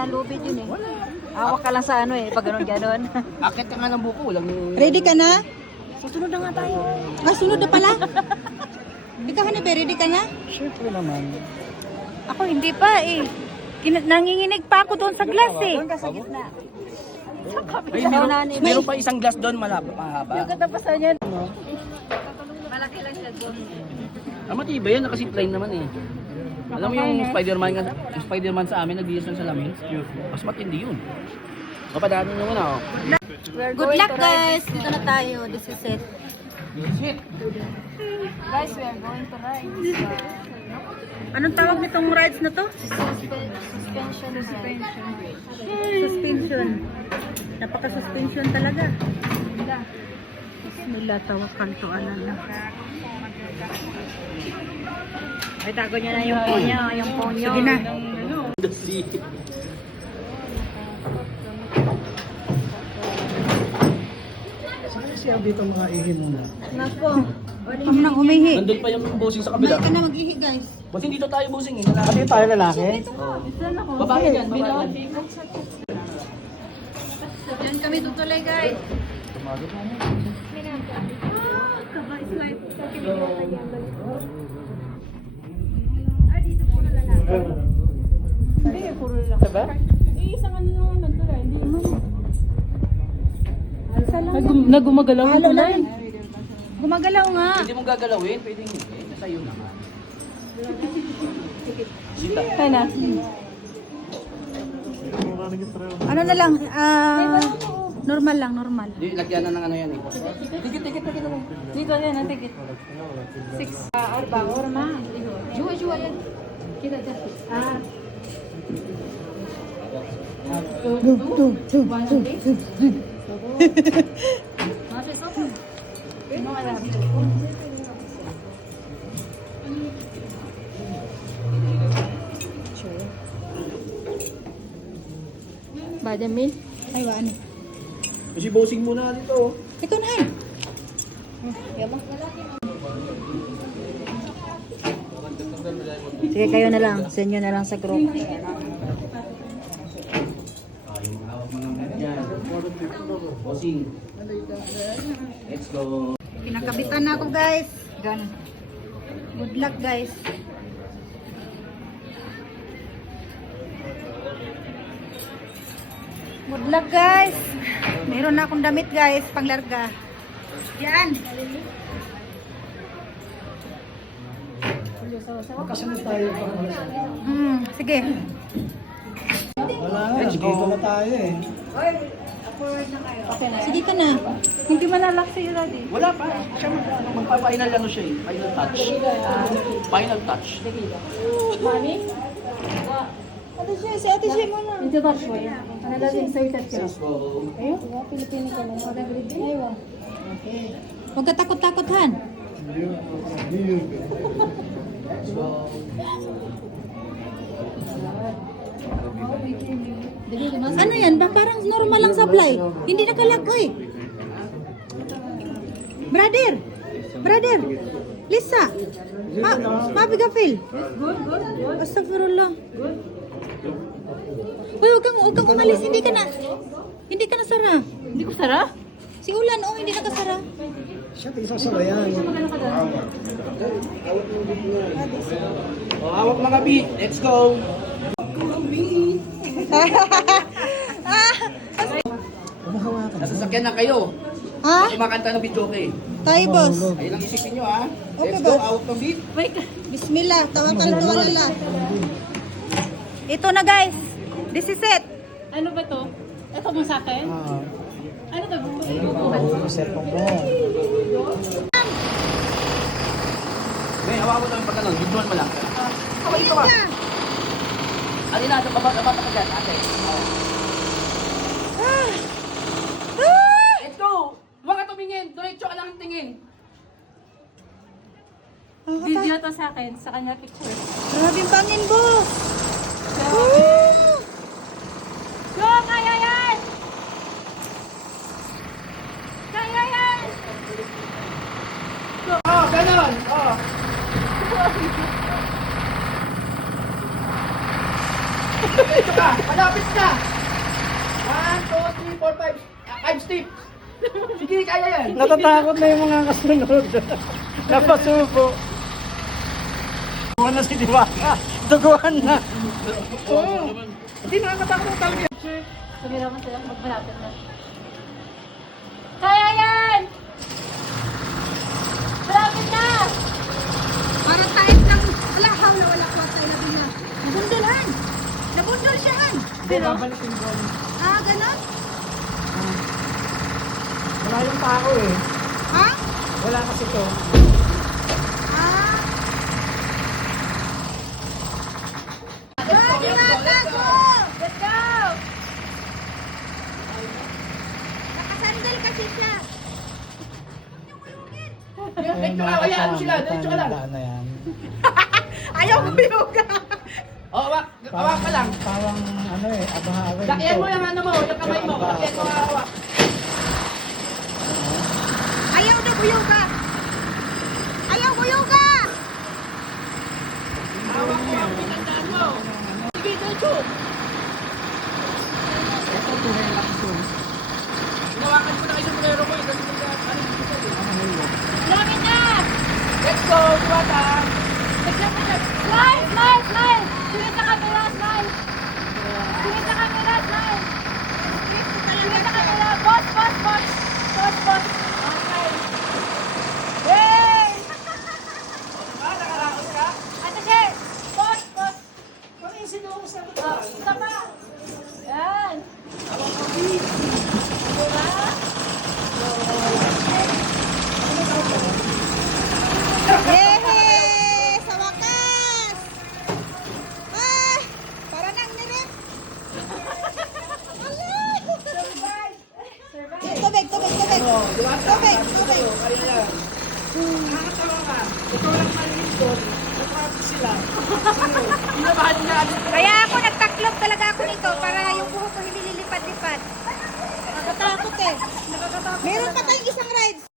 walang lubid yun eh. Hawak ka lang sa ano eh, pag ganon-ganon. Akit ka nga ng buko, walang... Ready ka na? Susunod na nga tayo. Ah, sunod na pala? Ikaw, Hanabe, ready ka na? Siyempre naman. Ako hindi pa eh. Nanginginig pa ako doon sa glass eh. Doon ka sa gitna. Ay, meron pa isang glass doon, mahaba. Yung katapasan niya. Malaki lang siya doon. Matibay yan, nakasipline naman eh. Alam mo yung Spider-Man sa amin, nag-diis ng salamin? Mas matindi yun. Papadaanin nyo muna, oh. Good luck, guys. Dito na tayo. This is it. Guys, we are going to ride. Anong tawag nitong rides na to? Suspension. Suspension. Napaka-suspension talaga. Bismillah, tawakkal to Allah. Ay, tago niya na yung ponyo. Yung ponyo. Sige na. Siya dito mga ihi muna. Nako. Huwag nang umihi. Nandun pa yung bossing sa May kabila. ka na mag-ihi, guys. Bossing, dito tayo bossing eh. Kasi tayo lalaki? Babae yan, may lahat. Yan kami tutuloy, guys. Diba? Nagumagalaw yung tulay. Gumagalaw nga. Hindi mo gagalawin, pwedeng hindi. Nasa iyo naman. Sita. Kana. Ano na lang, normal lang, normal. Hindi, lagyan na ng ano yan eh. Tikit mo. Dito yan, ang tigit. 6 arba, orma. Juwa yan. Kita dyan. Badamil. Ay, wani. Kasi bossing muna dito. Ito na. Sige, kayo na lang. Send nyo na lang sa group. Yan. Bossing. Let's go. Kinakabitan na ako, guys. Good luck, guys. Good luck, guys. Meron na akong damit, guys, panglarga. Yan. Sige. Let's go. Dito na tayo eh. Sige ka na. Hindi manalak sa'yo, Daddy. Wala pa. Siya magpa-final ano siya eh. Final touch. Final touch. Mami? Ate siya, si ate siya muna. Hindi ba siya? Ano dati excited ka? Let's go. Ayun? Pilipino ka lang. Wala grade. Ayun. Huwag ka takot-takot, Han. Let's go. Ano yan? Parang normal lang supply. Hindi nakalag, oy. Brother! Brother! Lisa! Mabiga Phil! Astagfirullah. Uy, huwag kang umalis. Hindi ka na sara. Hindi ko sara? Si Ulan, oh, hindi nakasara. Siya, isasara yan. Oh, hawak mga beat. Let's go. Nasasakyan na kayo. Ha? Kumakanta ng video okay. Tayo, boss. Ayun ang isipin nyo ha. Okay, Let's go, boss. hawak ng beat. Bismillah. Tawakal to Allah. Ito na, guys. This is it. Ano ba to? Ito mo sa akin? Ano to? May hawak mo lang yung pagkanon. Videoan mo lang. Kaway ka ba? Alina, baba ka dyan, ate. Let's go! Huwag ka tumingin. Diretso ka lang tingin. Video to sa akin, sa kanya picture. Grabe pangin, boss. Go! Kaya yan! Kaya yan! Oh, ganon. Oh. Dito ka. Malapit ka! 1, 2, 3, 4, 5. 5 step. Sige, kaya yan. Natatakot na yung mga kasunod. Napasubo. Duguan na si Diwata. Duguan na. Oo. Hindi nakakatakot talaga. Pagiraman sila, magmalapit na. Kaya yan! Malapit na! Para tayo ng wala hawla wala kwata ila bina. Nabundulan. Nabundol siya han. Hindi, babalik yung doon. Ah, ganon? Wala yung tao eh. Ha? Wala kasi to. Ah. Go, Diwata, go! Let's go! Nakasandal kasi siya. Diretso ka, hayaan mo sila. Diretso ka lang. Daan na yan. Ayaw ko yoga. Oh, awak ka lang. Parang ano eh, abang-abang. Lakihan mo yung ano mo, yung kamay mo. Lakihan mo ang hawak. Ayaw na ko yoga. Ayaw ko yoga. Hawak mo ang pinagdaan mo. Sige, diretso. Ito, relax to. Hinawakan mo na kayo sa mulero mo. Kasi Malapit na! let's go, Diwata. Biglang mo siya. Smile! Smile! Smile! Singit na camera! Smile! Singit na camera! Smile! Singit na camera! Bot! Bot! Bot! Bot! Bot! Okay. Yay! Nakaraos ka? Ate Che! Bot! Bot! Oh, isa pa! Yan! Diba? Yehey! Sa wakas! Ah! Para nang nirit. Tubig, tubig, tubig. Tubig, tubig. Kaya yan. Nakakatawa ka. Ikaw lang maliit doon. Natrapos sila. Pinabahan niya. Kaya ako nagtaklop talaga ako nito para yung buhok ko hindi lilipad-lipad. Nakatakot eh. Meron pa tayong isang ride.